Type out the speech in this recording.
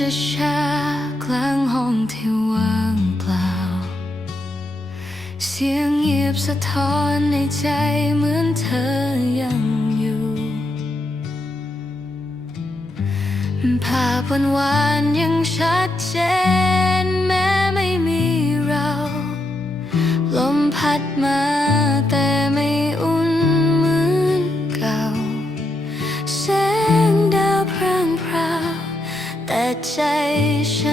ตาช้าๆกลางห้องที่ว่างเปล่า เสียงเงียบสะท้อนในใจเหมือนเธอยังอยู่ ภาพวันวานยังชัดเจน แส